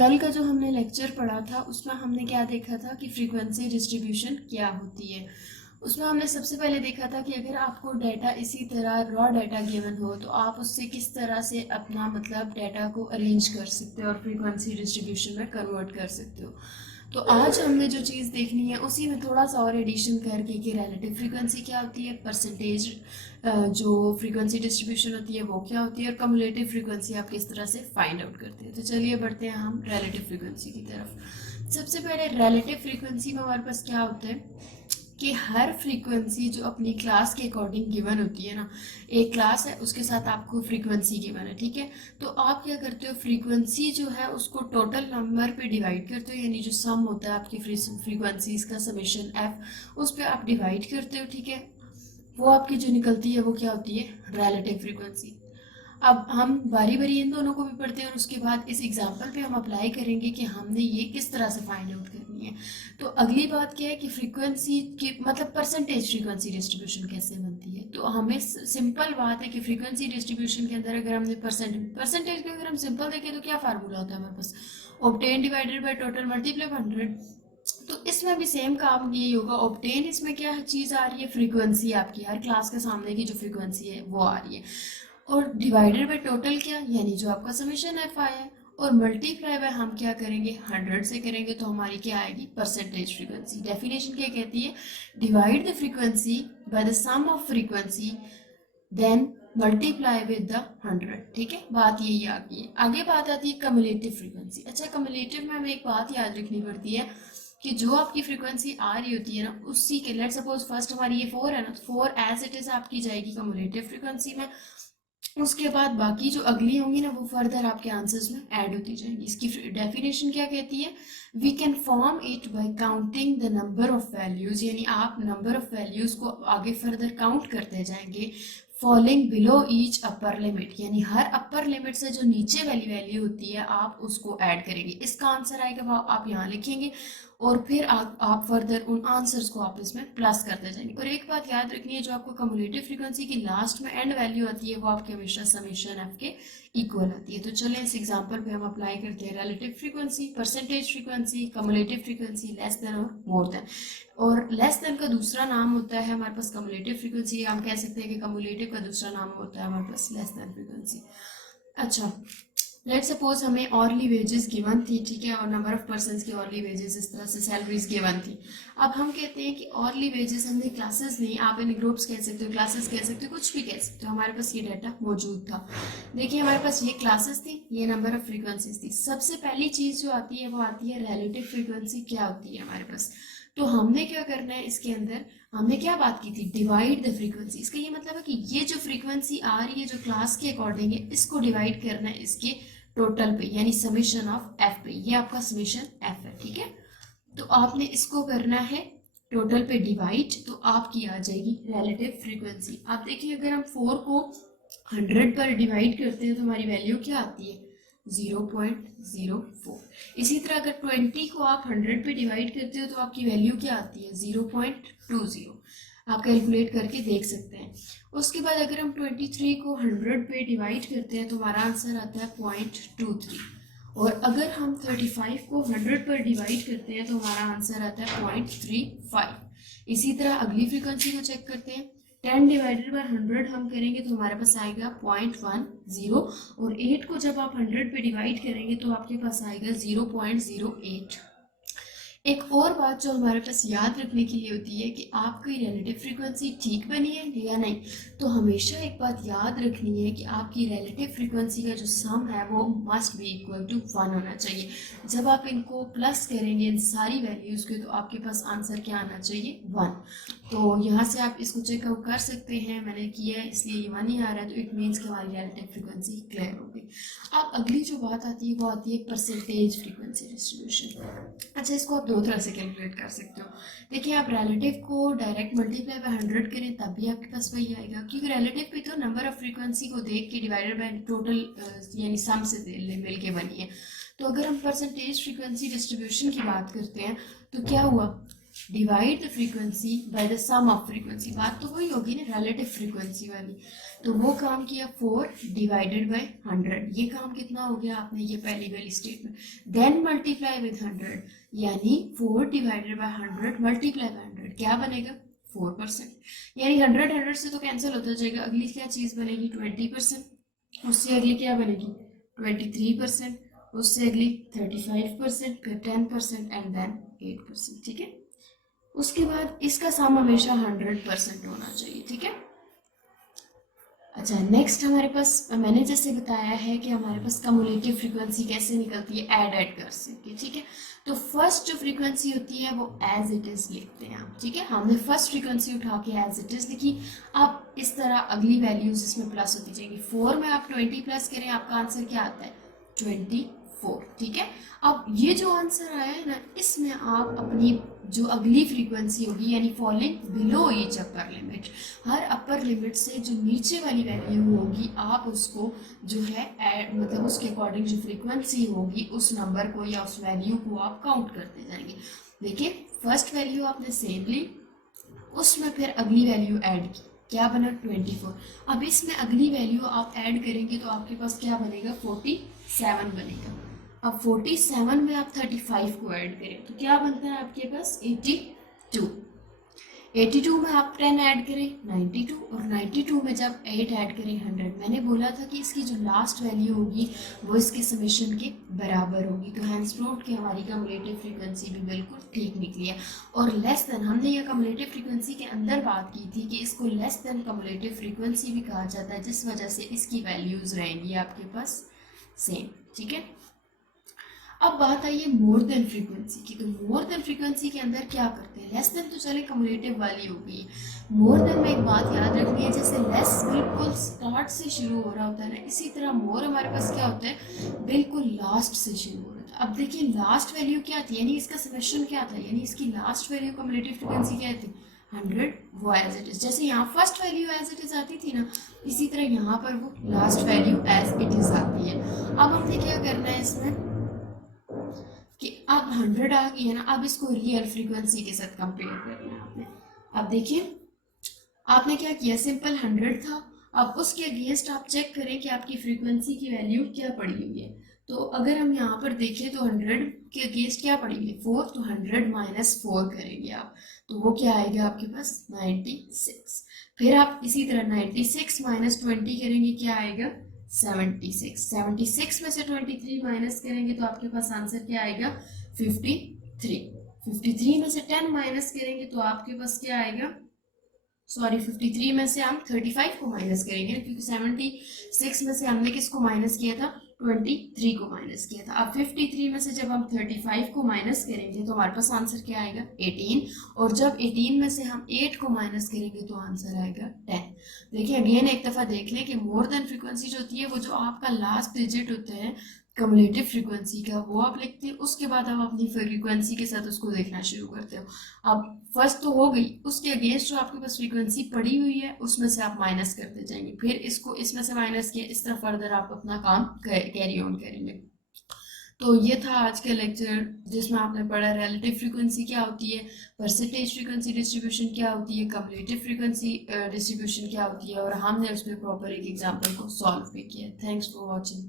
कल का जो हमने लेक्चर पढ़ा था उसमें हमने क्या देखा था कि फ्रीक्वेंसी डिस्ट्रीब्यूशन क्या होती है। उसमें हमने सबसे पहले देखा था कि अगर आपको डाटा इसी तरह रॉ डाटा गिवन हो तो आप उससे किस तरह से अपना मतलब डाटा को अरेंज कर सकते हो और फ्रीक्वेंसी डिस्ट्रीब्यूशन में कन्वर्ट कर सकते हो। तो आज हमने जो चीज़ देखनी है उसी में थोड़ा सा और एडिशन करके कि रिलेटिव फ्रीक्वेंसी क्या होती है, परसेंटेज जो फ्रीक्वेंसी डिस्ट्रीब्यूशन होती है वो क्या होती है, और कम्युलेटिव फ्रीक्वेंसी आप किस तरह से फाइंड आउट करते हैं। तो चलिए बढ़ते हैं हम रिलेटिव फ्रीक्वेंसी की तरफ। सबसे पहले रिलेटिव फ्रीक्वेंसी में हमारे पास क्या होता है कि हर फ्रीक्वेंसी जो अपनी क्लास के अकॉर्डिंग गिवन होती है ना, एक क्लास है उसके साथ आपको फ्रीक्वेंसी गिवन है, ठीक है। तो आप क्या करते हो, फ्रीक्वेंसी जो है उसको टोटल नंबर पे डिवाइड करते हो, यानी जो सम होता है आपकी फ्रीक्वेंसीज का समेशन एफ, उस पर आप डिवाइड करते हो, ठीक है। वो आपकी जो निकलती है वो क्या होती है, रिलेटिव फ्रीक्वेंसी। अब हम बारी बारी इन दोनों को भी पढ़ते हैं और उसके बाद इस एग्जाम्पल पे हम अप्लाई करेंगे कि हमने ये किस तरह से फाइंड आउट करनी है। तो अगली बात क्या है कि फ्रीक्वेंसी की मतलब परसेंटेज फ्रीक्वेंसी डिस्ट्रीब्यूशन कैसे बनती है। तो हमें सिंपल बात है कि फ्रीक्वेंसी डिस्ट्रीब्यूशन के अंदर अगर हमने परसेंटेज का अगर हम सिंपल देखें तो क्या फार्मूला होता है हमारे पास, obtain divided by total multiply 100। तो इसमें भी सेम काम यही होगा, ऑब्टेन इसमें क्या चीज़ आ रही है, फ्रीक्वेंसी आपकी हर क्लास के सामने की जो फ्रीक्वेंसी है वो आ रही है, और डिवाइडेड बाय टोटल क्या, यानी जो आपका समेशन एफ आया है, और मल्टीप्लाई बाय हम क्या करेंगे 100 से करेंगे, तो हमारी क्या आएगी परसेंटेज फ्रीक्वेंसी। डेफिनेशन क्या कहती है, divide the frequency by the sum of frequency then multiply with the 100, ठीक है। बात यही आ गई है। आगे बात आती है कम्युलेटिव फ्रीक्वेंसी। अच्छा, कम्युलेटिव में हमें एक बात याद रखनी पड़ती है कि जो आपकी फ्रीक्वेंसी आ रही होती है ना उसी के, लेट सपोज फर्स्ट हमारी ये 4 है ना, तो 4 एज इट इज आपकी जाएगी कम्युलेटिव फ्रीक्वेंसी में। उसके बाद बाकी जो अगली होंगी ना वो फर्दर आपके आंसर्स में ऐड होती जाएंगी। इसकी डेफिनेशन क्या कहती है, we can form it by counting the number of values, यानी आप नंबर ऑफ वैल्यूज को आगे फर्दर काउंट करते जाएंगे, falling below each upper limit, यानी हर अपर लिमिट से जो नीचे वाली वैल्यू होती है आप उसको ऐड करेंगे। इसका आंसर आएगा आप यहाँ लिखेंगे और फिर आप फर्दर उन आंसर्स को आप इसमें प्लस करते जाएंगे। और एक बात याद रखनी है, जो आपको कम्युलेटिव फ्रीक्वेंसी की लास्ट में एंड वैल्यू आती है वो आपके हमेशा समेशन एफ के इक्वल आती है। तो चलें इस एग्जांपल पे हम अप्लाई करते हैं relative frequency, percentage frequency, cumulative frequency, less than और मोर देन। और लेस देन का दूसरा नाम होता है हमारे पास कम्युलेटिव फ्रीक्वेंसी, हम कह सकते हैं कि कम्युलेटिव का दूसरा नाम होता है हमारे पास लेस देन फ्रीक्वेंसी। अच्छा, लेट सपोज हमें ऑर्ली वेजेस गिवन थी, ठीक है, और नंबर ऑफ पर्सन की ऑर्ली वेजेस इस तरह से सैलरीज गिवन थी। अब हम कहते हैं कि ऑर्ली वेजेस हमने क्लासेस नहीं, आप इन्हें ग्रुप्स कह सकते हो, क्लासेस कह सकते हो, कुछ भी कह सकते हो, हमारे पास ये डाटा मौजूद था। देखिए हमारे पास ये क्लासेस थी, ये नंबर ऑफ फ्रीक्वेंसीज थी। सबसे पहली चीज़ जो आती है वो आती है रिलेटिव फ्रीक्वेंसी क्या होती है हमारे पास। तो हमने क्या करना है इसके अंदर, हमने क्या बात की थी, डिवाइड द फ्रीक्वेंसी। इसका ये मतलब है कि ये जो फ्रीक्वेंसी आ रही है जो क्लास के अकॉर्डिंग है इसको डिवाइड करना है इसके टोटल पे, यानी समेशन ऑफ एफ पे। ये आपका समेशन एफ है, ठीक है। तो आपने इसको करना है टोटल पे डिवाइड, तो आपकी आ जाएगी रिलेटिव फ्रीक्वेंसी। आप देखिए अगर हम 4 को 100 पर डिवाइड करते हैं तो हमारी वैल्यू क्या आती है, 0.04। इसी तरह अगर 20 को आप 100 पे डिवाइड करते हो तो आपकी वैल्यू क्या आती है, 0.20। आप कैलकुलेट करके देख सकते हैं। उसके बाद अगर हम 23 को 100 पे डिवाइड करते हैं तो हमारा आंसर आता है 0.23। और अगर हम 35 को 100 पर डिवाइड करते हैं तो हमारा आंसर आता है 0.35। इसी तरह अगली फ्रीक्वेंसी को चेक करते हैं, 10 डिवाइडेड बाय 100 हम करेंगे तो हमारे पास आएगा 0.10, और 8 को जब आप 100 पे डिवाइड करेंगे तो आपके पास आएगा 0.08। एक और बात जो हमारे पास याद रखने के लिए होती है कि आपकी रिलेटिव फ्रीक्वेंसी ठीक बनी है या नहीं। तो हमेशा एक बात याद रखनी है कि आपकी रिलेटिव फ्रीक्वेंसी का जो सम है वो मस्ट बी इक्वल टू 1 होना चाहिए। जब आप इनको प्लस करेंगे इन सारी वैल्यूज़ के तो आपके पास आंसर क्या आना चाहिए, 1। तो यहाँ से आप इसको चेकआउट कर सकते हैं, मैंने किया है इसलिए ये 1 ही आ रहा है, तो इट मीन्स कि हमारी रिलेटिव फ्रीक्वेंसी क्लियर हो गई। अब अगली जो बात आती है वो आती है परसेंटेज फ्रीक्वेंसी डिस्ट्रीब्यूशन। अच्छा, इसको आप दो तरह से कैलकुलेट कर सकते हो। देखिए आप रिलेटिव को डायरेक्ट मल्टीप्लाई बाय 100 करें तब भी आपके पास वही आएगा, क्योंकि रिलेटिव भी तो नंबर ऑफ फ्रीक्वेंसी को देख के डिवाइडेड बाय टोटल यानी सम से मिल के बनी है। तो अगर हम परसेंटेज फ्रीक्वेंसी डिस्ट्रीब्यूशन की बात करते हैं तो क्या हुआ, divide the frequency by the sum of frequency, बात तो वही होगी ना रिलेटिव फ्रीक्वेंसी वाली। तो वो काम किया 4 डिवाइडेड बाय 100, ये काम कितना हो गया आपने, ये पहली वाली स्टेटमेंट। देन मल्टीप्लाई विद 100, यानी 4 डिवाइडेड बाय 100 मल्टीप्लाई बाय 100, क्या बनेगा 4%, यानी 100 से तो कैंसिल होता जाएगा, अगली क्या चीज़ बनेगी 20%, उससे अगली क्या बनेगी 23%, उससे अगली 35%, फिर 10% एंड देन 8%, ठीक है। उसके बाद इसका सम हमेशा 100% होना चाहिए, ठीक है। अच्छा, नेक्स्ट हमारे पास मैंने जैसे बताया है कि हमारे पास कम्युलेटिव फ्रीक्वेंसी कैसे निकलती है, ऐड कर सकते, ठीक है। तो फर्स्ट जो फ्रीक्वेंसी होती है वो एज इट इज लिखते हैं हम, ठीक है। हमने फर्स्ट फ्रीक्वेंसी उठा के एज इट इज लिखी। अब इस तरह अगली वैल्यूज इसमें प्लस होती जाएंगी। 4 में आप 20 प्लस करें, आपका आंसर क्या आता है 24, ठीक है। अब ये जो आंसर आया है ना, इसमें आप अपनी जो अगली फ्रीक्वेंसी होगी यानी falling below each upper limit, हर अपर लिमिट से जो नीचे वाली वैल्यू होगी आप उसको जो है मतलब उसके अकॉर्डिंग जो फ्रीक्वेंसी होगी उस नंबर को या उस वैल्यू को आप काउंट करते जाएंगे। देखिए फर्स्ट वैल्यू आपने सेम ली, उसमें फिर अगली वैल्यू ऐड की, क्या बना 24। अब इसमें अगली वैल्यू आप ऐड करेंगे तो आपके पास क्या बनेगा 47 बनेगा। अब 47 में आप 35 को ऐड करें तो क्या बनता है आपके पास 82। 82 में आप 10 ऐड करें 92, और 92 में जब 8 ऐड करें 100। मैंने बोला था कि इसकी जो लास्ट वैल्यू होगी वो इसके समेशन के बराबर होगी, तो हैंस प्रूव्ड कि हमारी कम्युलेटिव फ्रीक्वेंसी भी बिल्कुल ठीक निकली है। और लेस देन, हमने ये कम्युलेटिव फ्रीक्वेंसी के अंदर बात की थी कि इसको लेस देन कम्युलेटिव फ्रीक्वेंसी भी कहा जाता है, जिस वजह से इसकी वैल्यूज रहेंगी आपके पास सेम, ठीक है। अब बात आई है मोर देन फ्रीक्वेंसी की। तो मोर देन फ्रीक्वेंसी के अंदर क्या करते हैं, लेस देन तो चले कम्युलेटिव वाली हो गई, मोर देन में एक बात याद रखनी है, जैसे लेस बिल्कुल स्टार्ट से शुरू हो रहा होता है ना, इसी तरह मोर हमारे पास क्या होता है बिल्कुल लास्ट से शुरू हो रहा था। अब देखिए लास्ट वैल्यू क्या थी, यानी इसका समेशन क्या था, यानी इसकी लास्ट वैल्यू कम्युलेटिव फ्रीक्वेंसी क्या थी 100, वो एज इट इज। जैसे यहाँ first value as it is आती थी ना, इसी तरह यहाँ पर वो last value as it is आती है। अब हमने क्या करना है इसमें कि अब 100 आ गई है ना, अब इसको रियल फ्रीक्वेंसी के साथ कंपेयर करना है आपने। अब देखिए आपने क्या किया, सिंपल 100 था, अब उसके अगेंस्ट आप चेक करें कि आपकी फ्रीक्वेंसी की वैल्यू क्या पड़ी हुई है। तो अगर हम यहाँ पर देखें तो 100 के अगेंस्ट क्या पड़ी हुई है 4, तो 100 माइनस 4 करेंगे आप, तो वो क्या आएगा आपके पास 96। फिर आप इसी तरह 96 माइनस 20 करेंगे, क्या आएगा 76। 76 में से 23 माइनस करेंगे तो आपके पास आंसर क्या आएगा 53। 53 में से 10 माइनस करेंगे तो आपके पास क्या आएगा, सॉरी 53 में से हम 35 को माइनस करेंगे, क्योंकि 76 में से हमने किसको माइनस किया था 23 को माइनस किया था। अब 53 में से जब हम 35 को माइनस करेंगे तो हमारे पास आंसर क्या आएगा 18, और जब 18 में से हम 8 को माइनस करेंगे तो आंसर आएगा 10। देखिए अगेन एक दफ़ा देख लें कि मोर देन फ्रीक्वेंसी जो होती है वो जो आपका लास्ट डिजिट होता है कम्युलेटिव फ्रीक्वेंसी का वो आप लिखते हैं, उसके बाद आप अपनी फ्रीक्वेंसी के साथ उसको देखना शुरू करते हो। अब फर्स्ट तो हो गई, उसके अगेंस्ट जो आपके पास फ्रीक्वेंसी पड़ी हुई है उसमें से आप माइनस करते जाएंगे, फिर इसको इसमें से माइनस किया, इस तरह फर्दर आप अपना काम कैरी ऑन करेंगे। तो ये था आज का लेक्चर जिसमें आपने पढ़ा रिलेटिव फ्रीक्वेंसी क्या होती है, परसेंटेज फ्रीक्वेंसी डिस्ट्रीब्यूशन क्या होती है, कम्युलेटिव फ्रीक्वेंसी डिस्ट्रीब्यूशन क्या होती है, और हमने उसमें प्रॉपर एक एग्जाम्पल को सॉल्व भी किया। Thanks for watching.